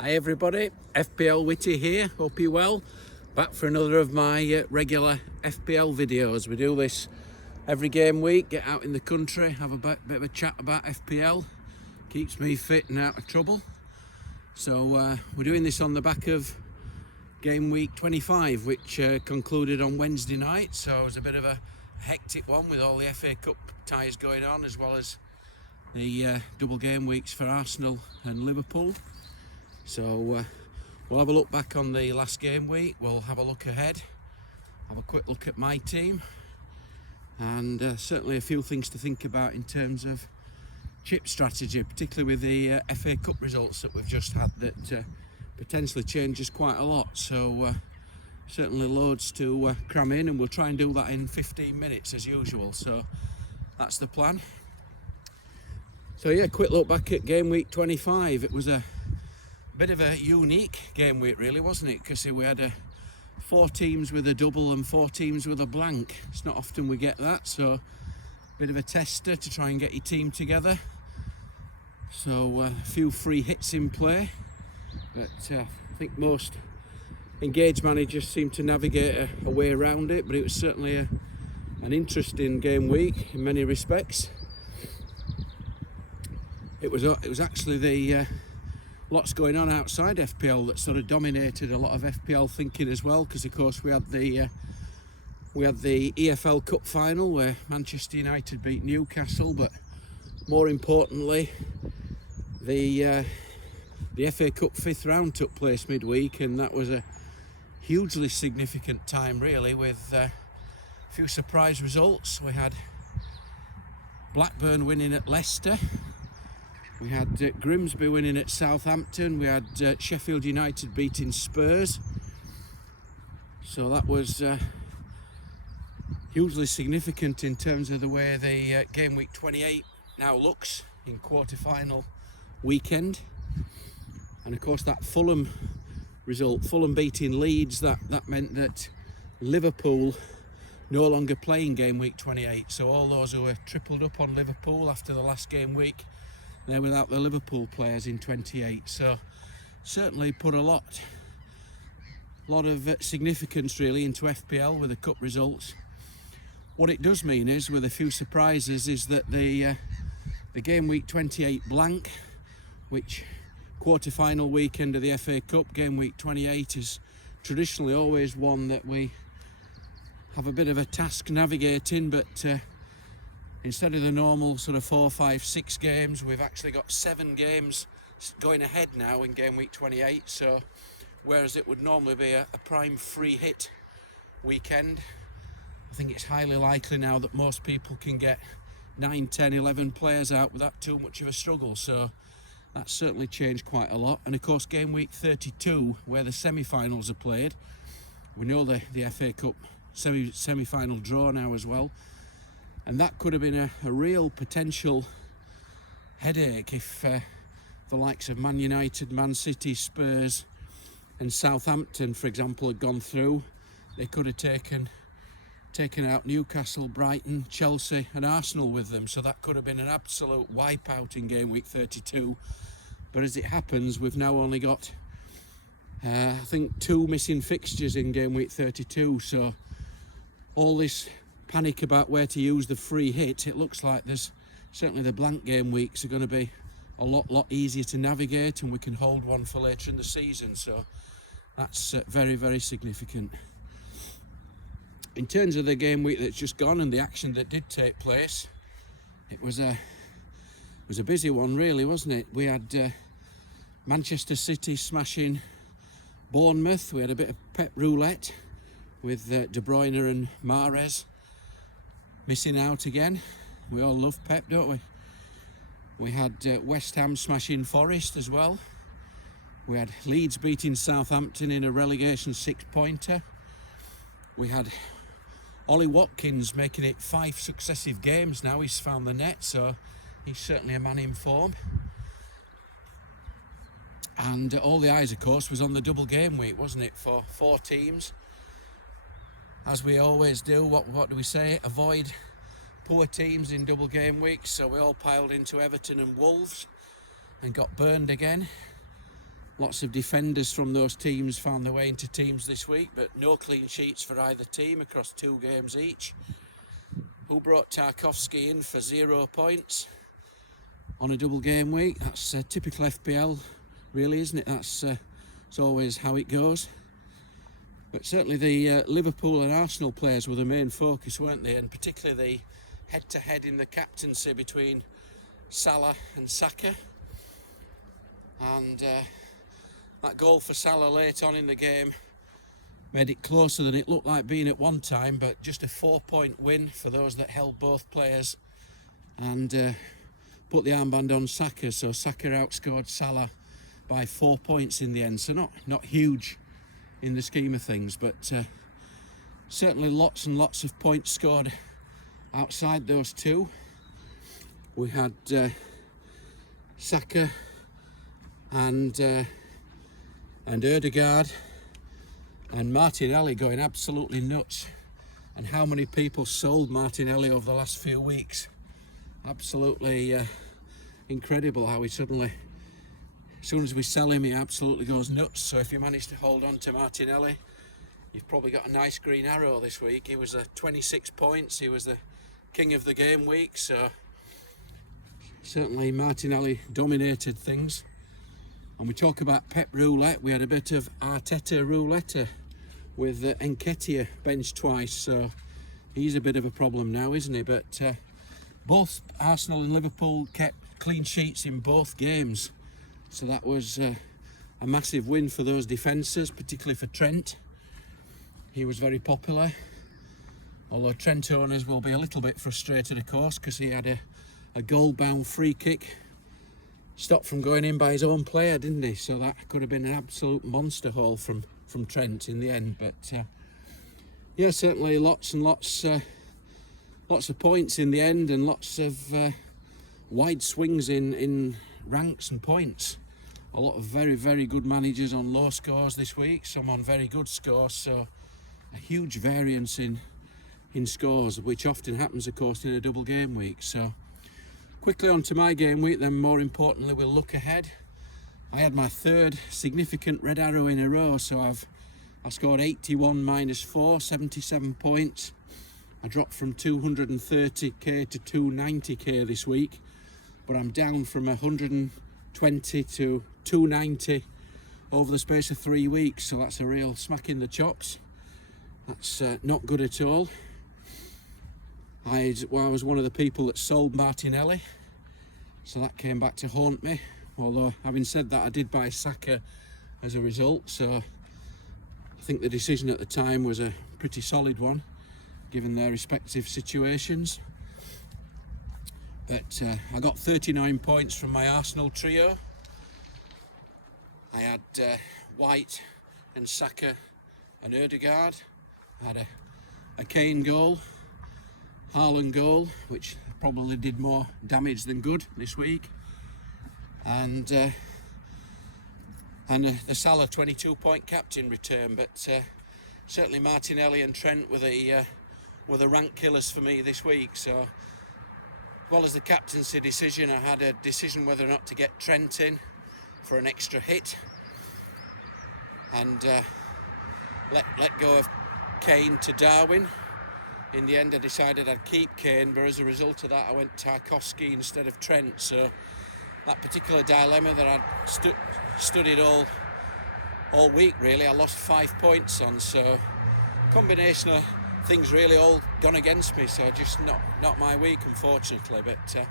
Hi everybody, FPL Witty here, hope you're well. Back for another of my regular FPL videos. We do this every game week, get out in the country, have a bit of a chat about FPL. Keeps me fit and out of trouble. So we're doing this on the back of game week 25, which concluded on Wednesday night. So it was a bit of a hectic one with all the FA Cup ties going on, as well as the double game weeks for Arsenal and Liverpool. So we'll have a look back on the last game week, we'll have a look ahead, have a quick look at my team, and certainly a few things to think about in terms of chip strategy, particularly with the FA Cup results that we've just had that potentially changes quite a lot. So certainly loads to cram in, and we'll try and do that in 15 minutes as usual. So that's the plan. So yeah, quick look back at game week 25. It was a bit of a unique game week really, wasn't it? Because we had 4 teams with a double and 4 teams with a blank. It's not often we get that, so a bit of a tester to try and get your team together. So a few free hits in play, but I think most engaged managers seem to navigate a way around it, but it was certainly an interesting game week in many respects. It was actually the lots going on outside FPL that sort of dominated a lot of FPL thinking as well, because of course we had the EFL Cup final where Manchester United beat Newcastle, but more importantly the FA Cup 5th round took place midweek, and that was a hugely significant time really, with a few surprise results. We had Blackburn winning at Leicester. We had Grimsby winning at Southampton. We had Sheffield United beating Spurs. So that was hugely significant in terms of the way the game week 28 now looks in quarter-final weekend. And of course that Fulham result, Fulham beating Leeds, that meant that Liverpool no longer playing game week 28. So all those who were tripled up on Liverpool after the last game week, they're without the Liverpool players in 28. So certainly put a lot of significance really into FPL with the cup results. What it does mean is, with a few surprises, is that the game week 28 blank, which quarter-final weekend of the FA Cup, game week 28 is traditionally always one that we have a bit of a task navigating, but instead of the normal sort of 4, 5, 6 games, we've actually got 7 games going ahead now in game week 28. So whereas it would normally be a prime free hit weekend, I think it's highly likely now that most people can get 9, 10, 11 players out without too much of a struggle. So that's certainly changed quite a lot. And of course game week 32, where the semi-finals are played, we know the FA Cup semi-final draw now as well. And that could have been a real potential headache if the likes of Man United, Man City, Spurs and Southampton, for example, had gone through. They could have taken out Newcastle, Brighton, Chelsea and Arsenal with them. So that could have been an absolute wipeout in game week 32. But as it happens, we've now only got, I think, 2 missing fixtures in game week 32. So all this panic about where to use the free hit, it looks like there's certainly the blank game weeks are going to be a lot easier to navigate, and we can hold one for later in the season. So that's very, very significant. In terms of the game week that's just gone and the action that did take place, it was a busy one really, wasn't it? We had Manchester City smashing Bournemouth. We had a bit of Pep roulette with De Bruyne and Mahrez missing out again. We all love Pep, don't we? We had West Ham smashing Forest as well. We had Leeds beating Southampton in a relegation 6-pointer. We had Ollie Watkins making it 5 successive games now. He's found the net, so he's certainly a man in form. And all the eyes, of course, was on the double game week, wasn't it, for 4 teams. As we always do, what do we say? Avoid poor teams in double game weeks. So we all piled into Everton and Wolves and got burned again. Lots of defenders from those teams found their way into teams this week, but no clean sheets for either team across 2 games each. Who brought Tarkovsky in for 0 points on a double game week? That's typical FPL, really, isn't it? That's it's always how it goes. But certainly the Liverpool and Arsenal players were the main focus, weren't they? And particularly the head-to-head in the captaincy between Salah and Saka. And that goal for Salah late on in the game made it closer than it looked like being at one time, but just a 4-point win for those that held both players and put the armband on Saka. So Saka outscored Salah by 4 points in the end. So not huge in the scheme of things, but certainly lots and lots of points scored outside those two. We had Saka and Ødegaard and Martinelli going absolutely nuts. And how many people sold Martinelli over the last few weeks? Absolutely incredible how he suddenly, as soon as we sell him, he absolutely goes nuts. So if you manage to hold on to Martinelli, you've probably got a nice green arrow this week. He was 26 points, he was the king of the game week, so certainly Martinelli dominated things. And we talk about Pep roulette, we had a bit of Arteta roulette with Nketiah benched twice, so he's a bit of a problem now, isn't he? But both Arsenal and Liverpool kept clean sheets in both games, so that was a massive win for those defences, particularly for Trent. He was very popular, although Trent owners will be a little bit frustrated, of course, because he had a goal-bound free kick stopped from going in by his own player, didn't he? So that could have been an absolute monster haul from Trent in the end. But yeah, certainly lots and lots of points in the end, and lots of wide swings in ranks and points. A lot of very, very good managers on low scores this week, some on very good scores, so a huge variance in scores, which often happens, of course, in a double game week. So quickly on to my game week, then more importantly we'll look ahead. I had my 3rd significant red arrow in a row, so I scored 81 minus 4, 77 points. I dropped from 230k to 290k this week, but I'm down from 120 to 290 over the space of 3 weeks, so that's a real smack in the chops. That's not good at all. I was one of the people that sold Martinelli, so that came back to haunt me. Although, having said that, I did buy Saka as a result, so I think the decision at the time was a pretty solid one, given their respective situations. But I got 39 points from my Arsenal trio. I had White and Saka and Ødegaard. I had a Kane goal, Haaland goal, which probably did more damage than good this week, and the Salah 22-point captain return. But certainly Martinelli and Trent were the rank killers for me this week. So, as well as the captaincy decision, I had a decision whether or not to get Trent in for an extra hit and let go of Kane to Darwin. In the end, I decided I'd keep Kane, but as a result of that, I went Tarkovsky instead of Trent. So that particular dilemma that I'd studied all week, really, I lost 5 points on. So combination of things really all gone against me. So just not my week, unfortunately. But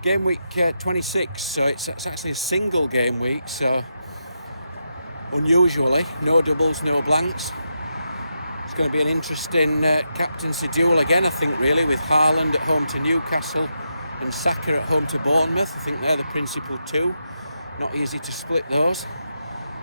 game week 26, so it's actually a single game week. So unusually, no doubles, no blanks. It's going to be an interesting captaincy duel again, I think, really, with Haaland at home to Newcastle and Saka at home to Bournemouth. I think they're the principal two. Not easy to split those.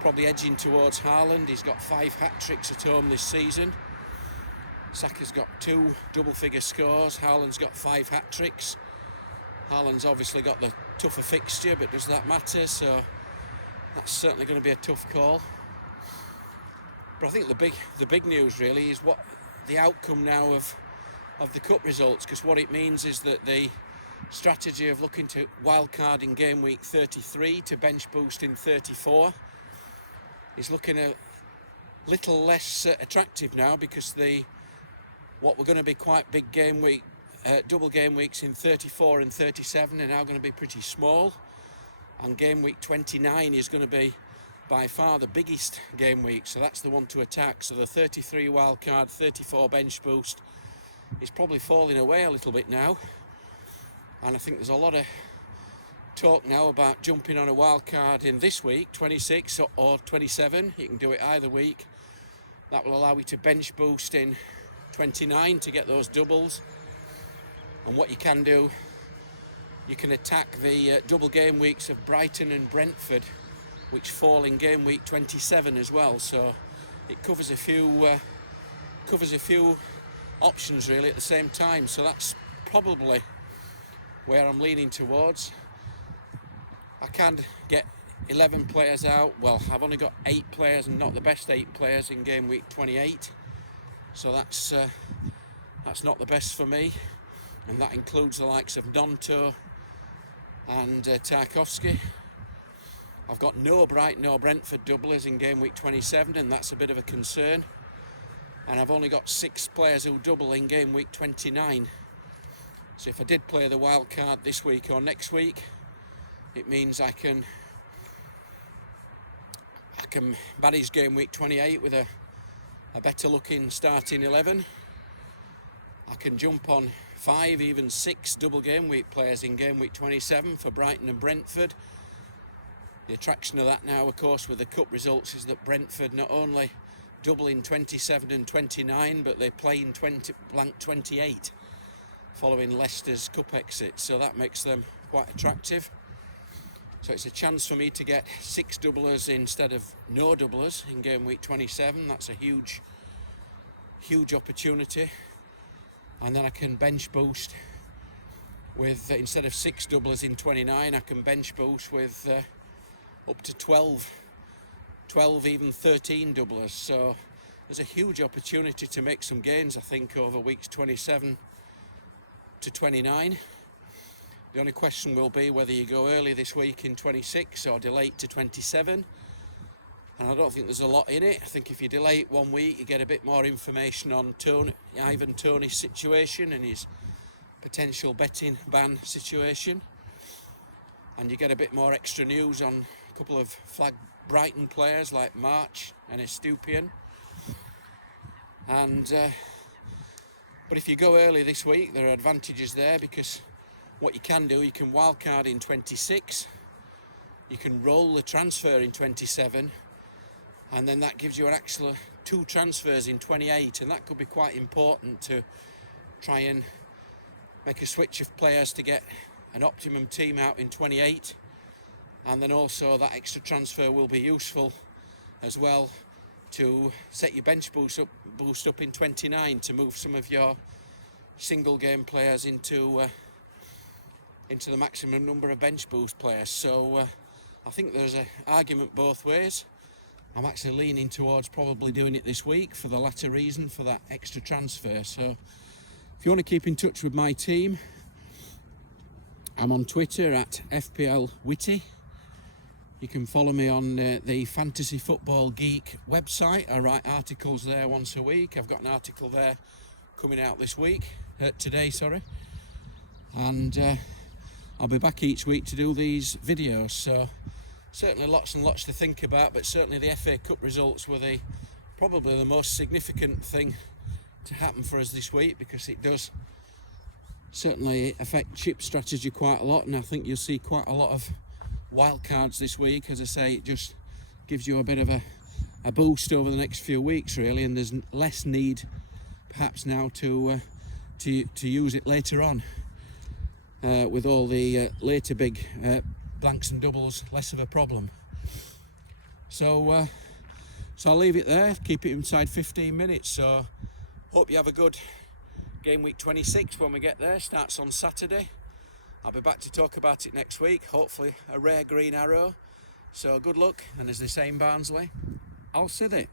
Probably edging towards Haaland. He's got 5 hat-tricks at home this season. Saka's got 2 double-figure scores. Haaland's got 5 hat-tricks. Haaland's obviously got the tougher fixture, but does that matter? So that's certainly going to be a tough call. But I think the big news really is what the outcome now of the cup results, because what it means is that the strategy of looking to wildcard in game week 33 to bench boost in 34 is looking a little less attractive now, because what were going to be quite big game week, double game weeks in 34 and 37 are now going to be pretty small, and game week 29 is going to be by far the biggest game week, so that's the one to attack. So the 33 wildcard, 34 bench boost is probably falling away a little bit now, and I think there's a lot of talk now about jumping on a wildcard in this week, 26 or 27. You can do it either week. That will allow you to bench boost in 29 to get those doubles. And what you can do, you can attack the double game weeks of Brighton and Brentford, which fall in game week 27 as well. So it covers a few options really at the same time. So that's probably where I'm leaning towards. I can get 11 players out. Well, I've only got 8 players, and not the best 8 players in game week 28. So that's not the best for me, and that includes the likes of Nonto and Tarkovsky. I've got no Brighton or Brentford doublers in game week 27, and that's a bit of a concern. And I've only got 6 players who double in game week 29. So if I did play the wild card this week or next week, it means I can manage game week 28 with a better looking starting 11. I can jump on 5, even 6 double game week players in game week 27 for Brighton and Brentford. The attraction of that now, of course, with the cup results, is that Brentford not only double in 27 and 29, but they play in 28 following Leicester's cup exit, so that makes them quite attractive. So it's a chance for me to get 6 doublers instead of no doublers in game week 27. That's a huge opportunity. And then I can bench boost with, instead of 6 doublers in 29, I can bench boost with up to 12, even 13 doublers. So there's a huge opportunity to make some gains, I think, over weeks 27 to 29. The only question will be whether you go early this week in 26 or delay it to 27. And I don't think there's a lot in it. I think if you delay it 1 week, you get a bit more information on Ivan Toney's situation and his potential betting ban situation. And you get a bit more extra news on a couple of flag Brighton players like March and Estupian. But if you go early this week, there are advantages there, because what you can do, you can wildcard in 26, you can roll the transfer in 27, and then that gives you an actual 2 transfers in 28, and that could be quite important to try and make a switch of players to get an optimum team out in 28. And then also that extra transfer will be useful as well to set your bench boost up in 29, to move some of your single game players into the maximum number of bench boost players. So I think there's an argument both ways. I'm actually leaning towards probably doing it this week for the latter reason, for that extra transfer. So if you want to keep in touch with my team, I'm on Twitter at FPL Witty. You can follow me on the Fantasy Football Geek website. I write articles there once a week. I've got an article there coming out today, and I'll be back each week to do these videos. So certainly lots and lots to think about, but certainly the FA Cup results were probably the most significant thing to happen for us this week, because it does certainly affect chip strategy quite a lot, and I think you'll see quite a lot of wildcards this week. As I say, it just gives you a bit of a boost over the next few weeks really, and there's less need perhaps now to use it later on, with all the later big blanks and doubles less of a problem. So I'll leave it there, keep it inside 15 minutes. So hope you have a good game week 26 when we get there. Starts on Saturday. I'll be back to talk about it next week, hopefully a rare green arrow. So good luck, and as they say in Barnsley, I'll see thee.